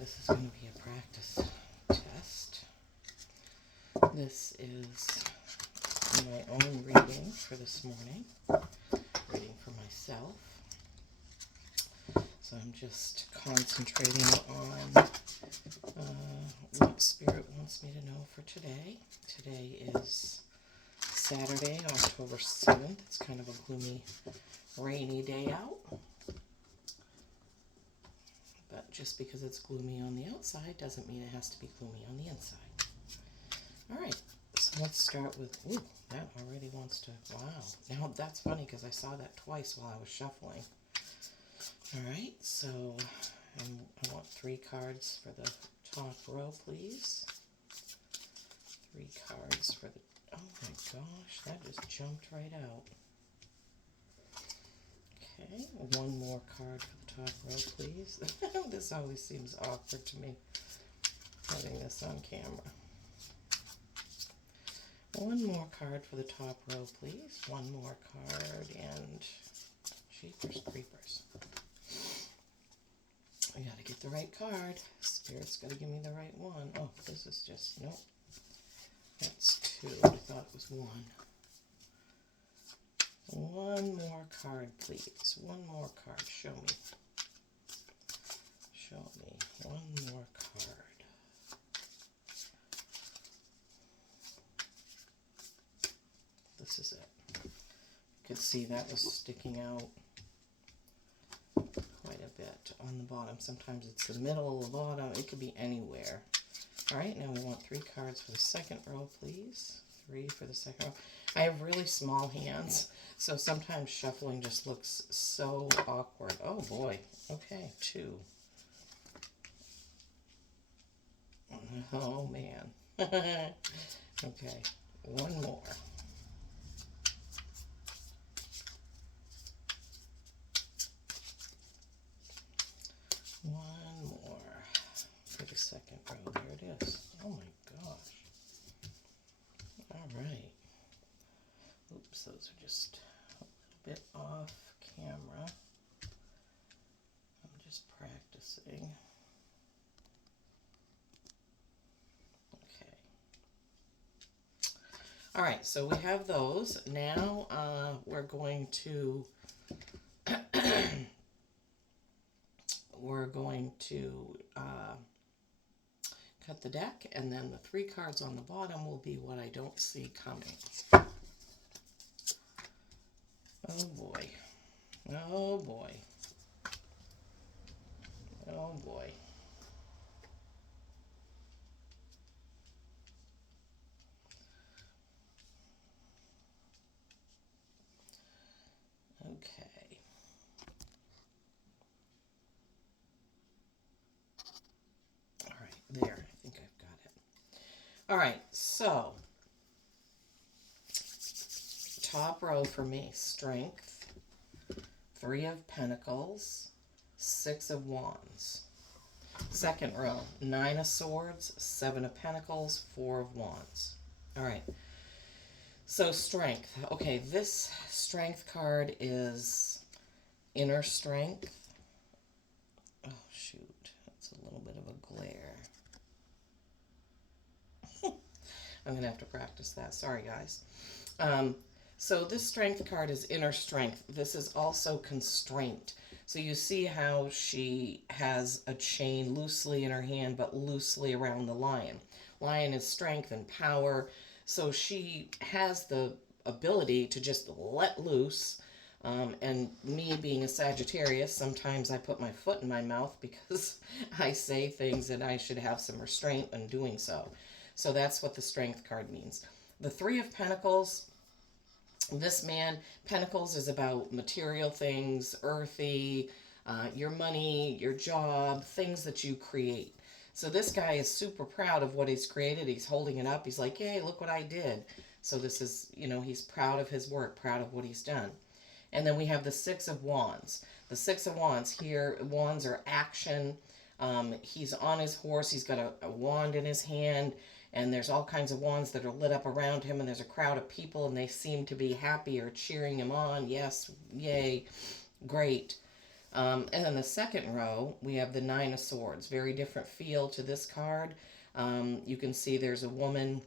this is going to be a practice test. This is my own reading for this morning, reading for myself. So I'm just concentrating on what Spirit wants me to know for today. Today is Saturday, October 7th. It's kind of a gloomy, rainy day out. But just because it's gloomy on the outside doesn't mean it has to be gloomy on the inside. All right, so let's start with, ooh, that already wants to, wow. Now that's funny because I saw that twice while I was shuffling. All right, so I want 3 cards for the top row, please. 3 cards for the, oh my gosh, that just jumped right out. Okay, 1 more card for the top row, please. This always seems awkward to me, having this on camera. 1 more card for the top row, please. 1 more card, and jeepers creepers. I gotta get the right card. Spirit's gotta give me the right one. Oh, this is just, nope. That's 2. I thought it was 1. 1 more card, please. 1 more card. Show me. Show me. 1 more card. This is it. You could see that was sticking out quite a bit on the bottom. Sometimes it's the middle, the bottom. It could be anywhere. All right, now we want 3 cards for the second row, please. 3 for the second row. I have really small hands, so sometimes shuffling just looks so awkward. Oh boy. Okay, 2. Oh man. Okay, 1 more. 1 more for the second row. There it is. Oh my gosh. All right. Oops, those are just a little bit off camera. I'm just practicing. Okay. All right, so we have those. Now we're going to cut the deck, and then the 3 cards on the bottom will be what I don't see coming. Oh boy. Oh boy. Oh boy. Okay. All right, there. I think I've got it. All right, so top row for me, Strength, 3 of Pentacles, 6 of Wands. Second row, 9 of Swords, 7 of Pentacles, 4 of Wands. All right. So Strength. Okay, this Strength card is Inner Strength. Oh, shoot. That's a little bit of a glare. I'm going to have to practice that. Sorry, guys. So this Strength card is Inner Strength. This is also Constraint. So you see how she has a chain loosely in her hand, but loosely around the lion. Lion is strength and power. So she has the ability to just let loose. And me being a Sagittarius, sometimes I put my foot in my mouth because I say things and I should have some restraint in doing so. So that's what the Strength card means. The 3 of Pentacles, this man, Pentacles is about material things, earthy, your money, your job, things that you create. So this guy is super proud of what he's created. He's holding it up. He's like, hey, look what I did. So this is, he's proud of his work, proud of what he's done. And then we have the 6 of Wands. The 6 of Wands here, wands are action. He's on his horse. He's got a wand in his hand. And there's all kinds of wands that are lit up around him. And there's a crowd of people. And they seem to be happy or cheering him on. Yes, yay, great. And then the second row, we have the Nine of Swords. Very different feel to this card. You can see there's a woman.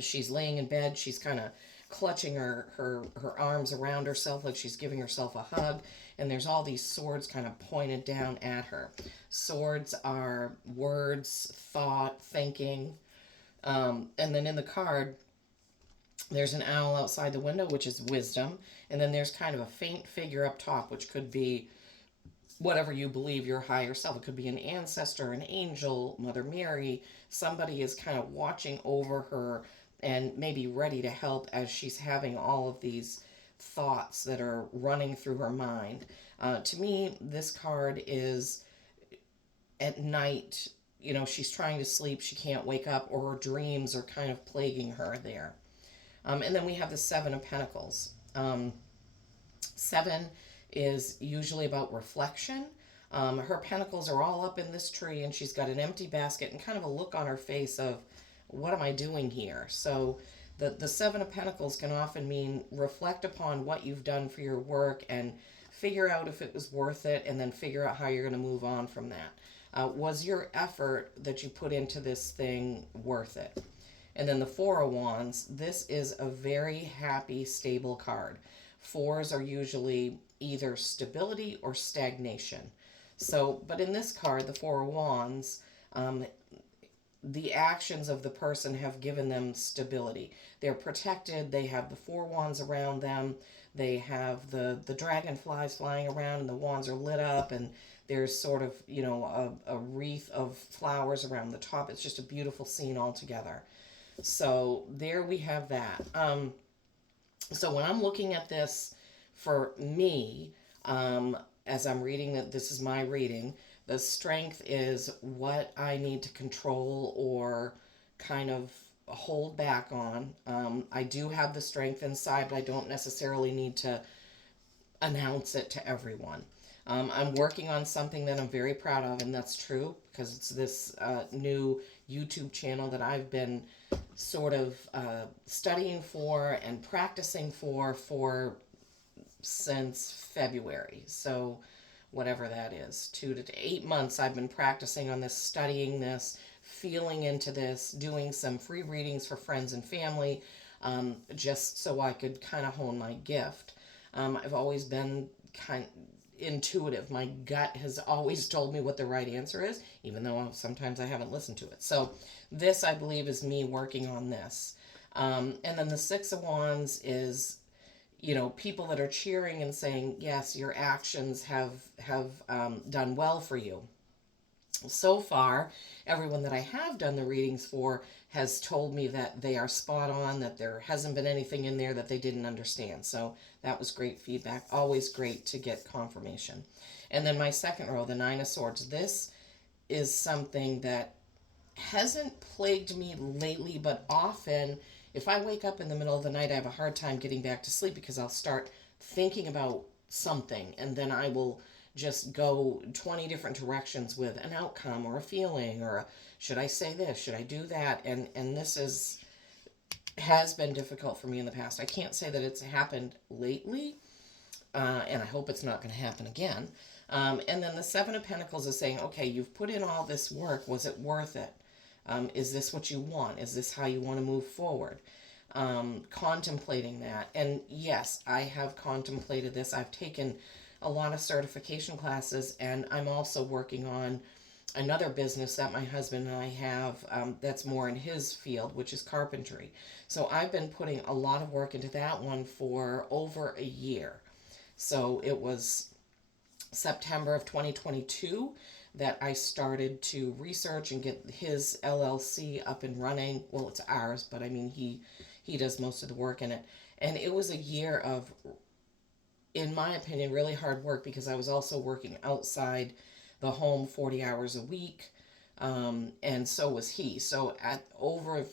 She's laying in bed. She's kind of clutching her arms around herself like she's giving herself a hug. And there's all these swords kind of pointed down at her. Swords are words, thought, thinking. And then in the card, there's an owl outside the window, which is wisdom. And then there's kind of a faint figure up top, which could be whatever you believe your higher self. It could be an ancestor, an angel, Mother Mary. Somebody is kind of watching over her and maybe ready to help as she's having all of these thoughts that are running through her mind. To me, this card is at night, she's trying to sleep, she can't wake up, or her dreams are kind of plaguing her there. And then we have the Seven of Pentacles. Seven is usually about reflection. Her pentacles are all up in this tree, and she's got an empty basket and kind of a look on her face of, what am I doing here? So the Seven of Pentacles can often mean reflect upon what you've done for your work and figure out if it was worth it, and then figure out how you're going to move on from that. Was your effort that you put into this thing worth it? And then the Four of Wands, this is a very happy, stable card. Fours are usually either stability or stagnation. So, but in this card, the Four of Wands, the actions of the person have given them stability. They're protected. They have the Four Wands around them. They have the dragonflies flying around, and the wands are lit up, and there's sort of, a wreath of flowers around the top. It's just a beautiful scene altogether. So there we have that. So when I'm looking at this for me, as I'm reading that, this is my reading, the strength is what I need to control or kind of hold back on. I do have the strength inside, but I don't necessarily need to announce it to everyone. I'm working on something that I'm very proud of, and that's true because it's this new YouTube channel that I've been sort of studying for and practicing for since February. So whatever that is, 2 to 8 months I've been practicing on this, studying this, feeling into this, doing some free readings for friends and family, just so I could kind of hone my gift. I've always been kind of intuitive. My gut has always told me what the right answer is, even though sometimes I haven't listened to it. So this, I believe, is me working on this. And then the Six of Wands is, people that are cheering and saying, yes, your actions have done well for you. So far, everyone that I have done the readings for has told me that they are spot on, that there hasn't been anything in there that they didn't understand. So that was great feedback. Always great to get confirmation. And then my second row, the Nine of Swords. This is something that hasn't plagued me lately, but often if I wake up in the middle of the night, I have a hard time getting back to sleep because I'll start thinking about something, and then I will just go 20 different directions with an outcome or a feeling, or should I say this, should I do that? And this has been difficult for me in the past. I can't say that it's happened lately, and I hope it's not going to happen again. And then the Seven of Pentacles is saying, okay, you've put in all this work. Was it worth it? Is this what you want? Is this how you want to move forward? Contemplating that. And yes, I have contemplated this. I've taken a lot of certification classes, and I'm also working on another business that my husband and I have that's more in his field, which is carpentry. So I've been putting a lot of work into that one for over a year. So it was September of 2022 that I started to research and get his LLC up and running. Well, it's ours, but I mean, he does most of the work in it. And it was a year of, in my opinion, really hard work because I was also working outside the home 40 hours a week. And so was he. So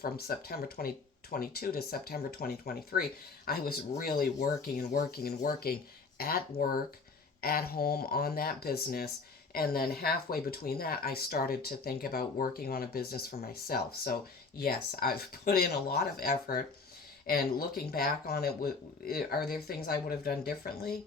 from September 2022 to September 2023, I was really working and working and working at work, at home, on that business. And then halfway between that, I started to think about working on a business for myself. So yes, I've put in a lot of effort, and looking back on it, are there things I would have done differently?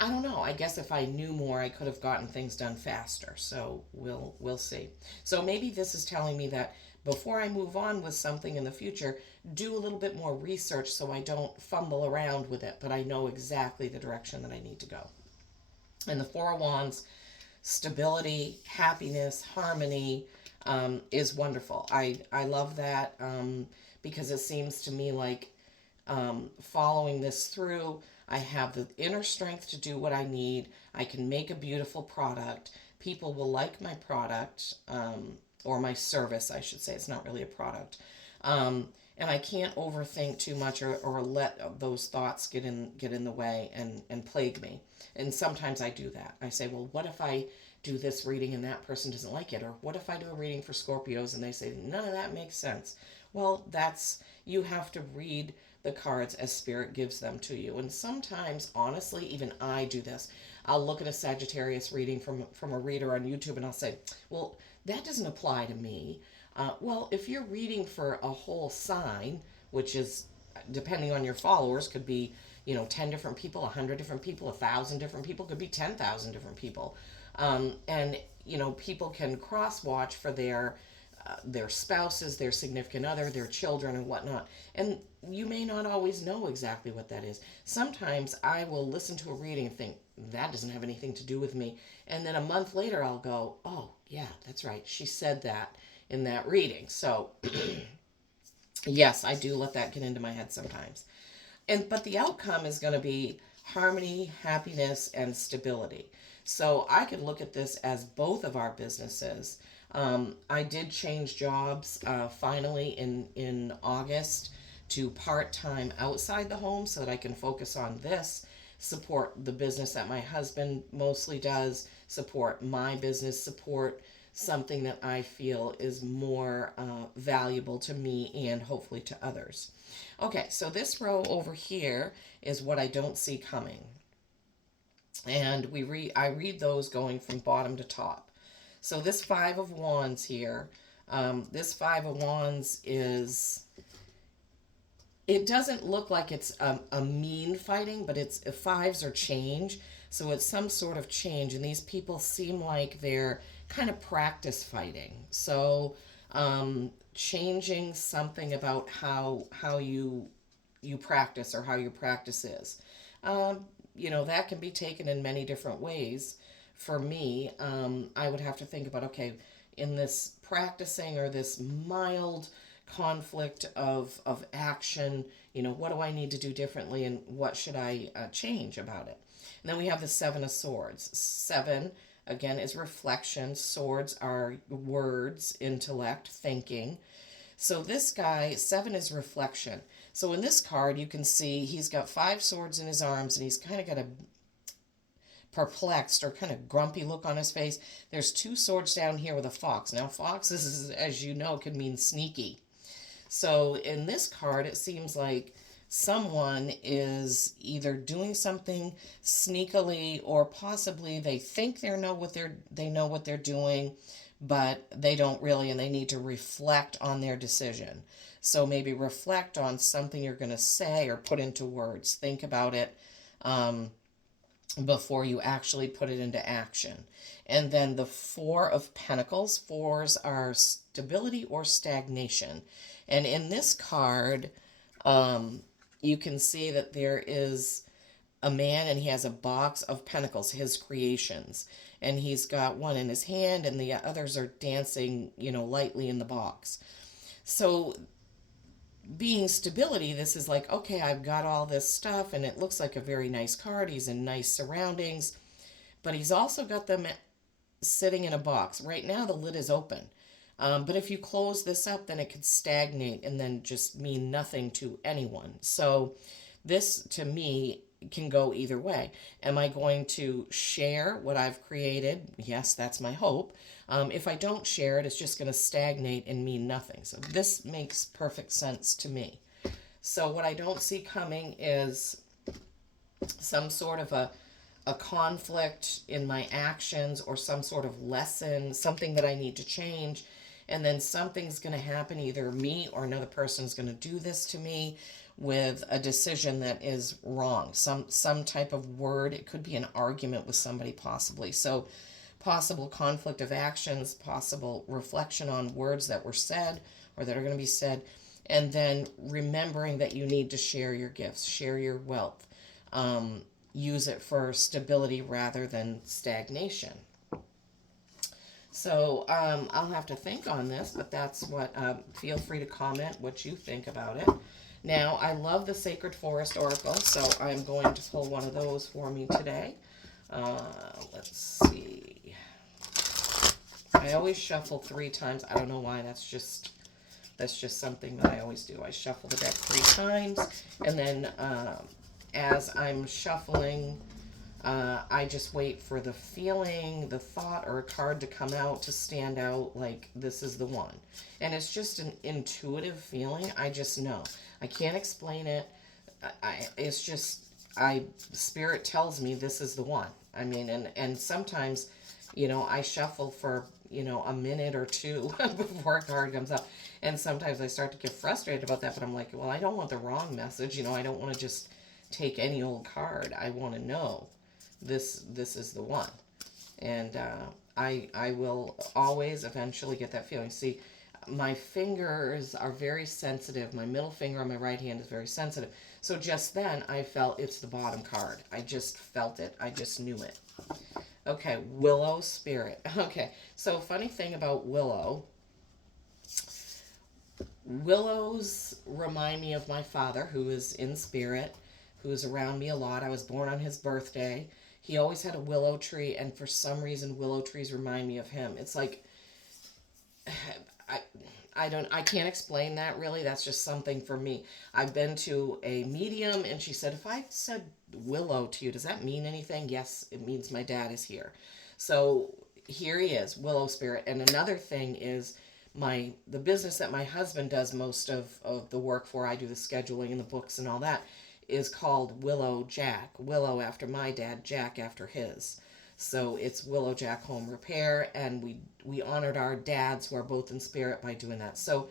I don't know. I guess if I knew more, I could have gotten things done faster. So we'll see. So maybe this is telling me that before I move on with something in the future, do a little bit more research so I don't fumble around with it, but I know exactly the direction that I need to go. And the Four of Wands, stability, happiness, harmony, is wonderful. I love that, because it seems to me like, following this through, I have the inner strength to do what I need. I can make a beautiful product. People will like my product, or my service, I should say. It's not really a product. And I can't overthink too much, or let those thoughts get in the way and plague me. And sometimes I do that. I say, well, what if I do this reading and that person doesn't like it? Or what if I do a reading for Scorpios and they say, none of that makes sense? Well, you have to read the cards as spirit gives them to you. And sometimes, honestly, even I do this. I'll look at a Sagittarius reading from a reader on YouTube and I'll say, well, that doesn't apply to me. Well, if you're reading for a whole sign, which is, depending on your followers, could be, 10 different people, 100 different people, 1,000 different people, could be 10,000 different people. And, people can cross watch for their spouses, their significant other, their children, and whatnot. And you may not always know exactly what that is. Sometimes I will listen to a reading and think, that doesn't have anything to do with me. And then a month later, I'll go, oh, yeah, that's right. She said that in that reading. So, yes, I do let that get into my head sometimes. But the outcome is going to be harmony, happiness, and stability. So I could look at this as both of our businesses. I did change jobs, finally in August, to part-time outside the home so that I can focus on this, support the business that my husband mostly does, support my business, support something that I feel is more valuable to me and hopefully to others. Okay, so this row over here is what I don't see coming. And I read those going from bottom to top. So this Five of Wands here, this Five of Wands it doesn't look like it's a mean fighting, but it's fives are change. So it's some sort of change. And these people seem like they're kind of practice fighting. So changing something about how you practice, or how your practice is. That can be taken in many different ways. For me, I would have to think about, okay, in this practicing, or this mild conflict of action, what do I need to do differently, and what should I change about it? And then we have the Seven of Swords. Seven, again, is reflection. Swords are words, intellect, thinking. So this guy, seven, is reflection. So in this card, you can see he's got five swords in his arms, and he's kind of got a perplexed or kind of grumpy look on his face. There's two swords down here with a fox. Now, foxes, as you know, can mean sneaky. So in this card, it seems like someone is either doing something sneakily, or possibly they think they know what they're doing, but they don't really, and they need to reflect on their decision. So maybe reflect on something you're going to say or put into words. Think about it before you actually put it into action. And then the Four of Pentacles. Fours are stability or stagnation. And in this card, you can see that there is a man, and he has a box of pentacles, his creations. And he's got one in his hand, and the others are dancing, lightly in the box. So being stability, this is like, okay, I've got all this stuff, and it looks like a very nice card. He's in nice surroundings, but he's also got them sitting in a box. Right now, the lid is open. But if you close this up, then it could stagnate and then just mean nothing to anyone. So this, to me, can go either way. Am I going to share what I've created? Yes, that's my hope. If I don't share it, it's just going to stagnate and mean nothing. So this makes perfect sense to me. So what I don't see coming is some sort of a conflict in my actions, or some sort of lesson, something that I need to change. And then something's going to happen, either me or another person is going to do this to me, with a decision that is wrong, some type of word. It could be an argument with somebody possibly. So possible conflict of actions, possible reflection on words that were said or that are going to be said, and then remembering that you need to share your gifts, share your wealth, use it for stability rather than stagnation. So I'll have to think on this, but that's what, feel free to comment what you think about it. Now, I love the Sacred Forest Oracle, so I'm going to pull one of those for me today. Let's see. I always shuffle 3 times. I don't know why. That's just something that I always do. I shuffle the deck 3 times, and then as I'm shuffling, I just wait for the feeling, the thought, or a card to come out to stand out like this is the one. And it's just an intuitive feeling. I just know. I can't explain it. It's just, Spirit tells me this is the one. I mean, and sometimes, I shuffle for, a minute or two before a card comes up. And sometimes I start to get frustrated about that, but I'm like, well, I don't want the wrong message. I don't want to just take any old card. I want to know this is the one. And I will always eventually get that feeling. See, my fingers are very sensitive. My middle finger on my right hand is very sensitive. So just then I felt it's the bottom card. I just felt it. I just knew it. Okay, Willow Spirit. Okay, so funny thing about Willow. Willows remind me of my father, who is in spirit, who is around me a lot. I was born on his birthday. He always had a willow tree, and for some reason, willow trees remind me of him. It's like, I can't explain that really. That's just something for me. I've been to a medium, and she said, if I said willow to you, does that mean anything? Yes, it means my dad is here. So here he is, Willow Spirit. And another thing is the business that my husband does most of the work for, I do the scheduling and the books and all that, is called Willow Jack. Willow after my dad, Jack after his. So it's Willow Jack Home Repair, and we honored our dads who are both in spirit by doing that. So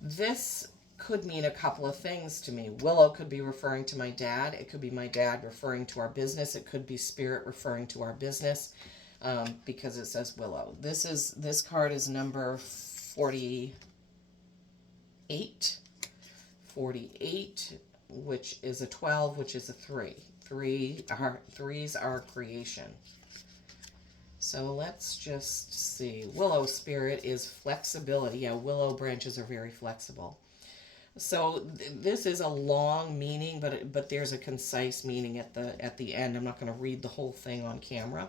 this could mean a couple of things to me. Willow could be referring to my dad. It could be my dad referring to our business. It could be spirit referring to our business, because it says Willow. This card is number 48. 48, which is a 12, which is a 3. Threes are creation. So let's just see. Willow Spirit is flexibility. Yeah, willow branches are very flexible. So this is a long meaning, but there's a concise meaning at the end. I'm not going to read the whole thing on camera.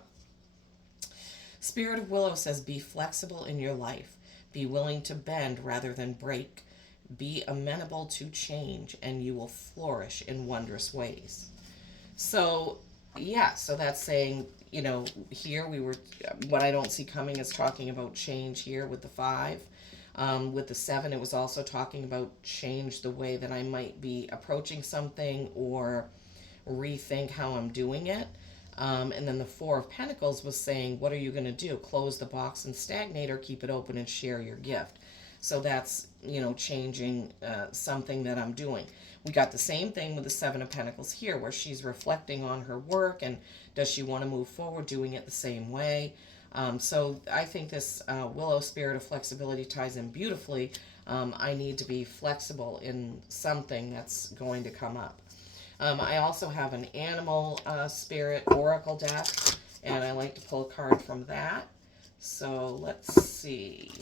Spirit of Willow says, be flexible in your life. Be willing to bend rather than break. Be amenable to change, and you will flourish in wondrous ways. So, yeah, so that's saying, here what I don't see coming is talking about change here with the 5. With the 7, it was also talking about change the way that I might be approaching something or rethink how I'm doing it. And then the 4 of Pentacles was saying, what are you going to do? Close the box and stagnate, or keep it open and share your gift. So that's, changing something that I'm doing. We got the same thing with the 7 of Pentacles here, where she's reflecting on her work, and does she want to move forward doing it the same way? So I think this Willow Spirit of flexibility ties in beautifully. I need to be flexible in something that's going to come up. I also have an Animal Spirit Oracle deck, and I like to pull a card from that. So let's see.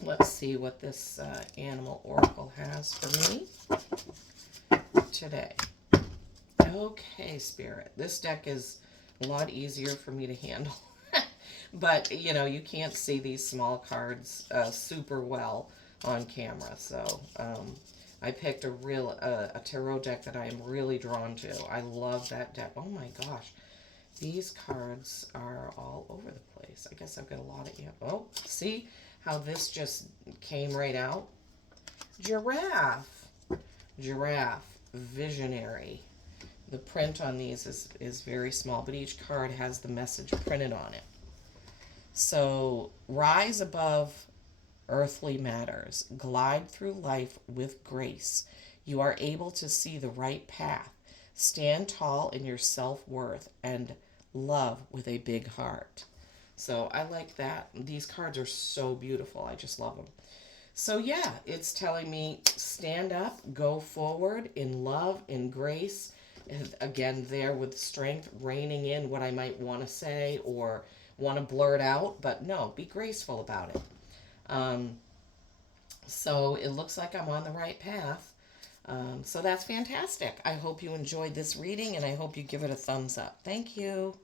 Let's see what this Animal Oracle has for me today. Okay, Spirit. This deck is a lot easier for me to handle. But, you can't see these small cards super well on camera. So, I picked a tarot deck that I am really drawn to. I love that deck. Oh my gosh. These cards are all over the place. I guess I've got a lot of... Oh, see how this just came right out? Giraffe. Giraffe. Visionary. The print on these is very small, but each card has the message printed on it. So, rise above earthly matters. Glide through life with grace. You are able to see the right path. Stand tall in your self worth and love with a big heart. So I like that. These cards are so beautiful. I just love them. So, yeah, it's telling me stand up, go forward in love, in grace. And again, there with strength, reining in what I might want to say or want to blurt out, but no, be graceful about it. Um, so, it looks like I'm on the right path. So, that's fantastic. I hope you enjoyed this reading and I hope you give it a thumbs up. Thank you.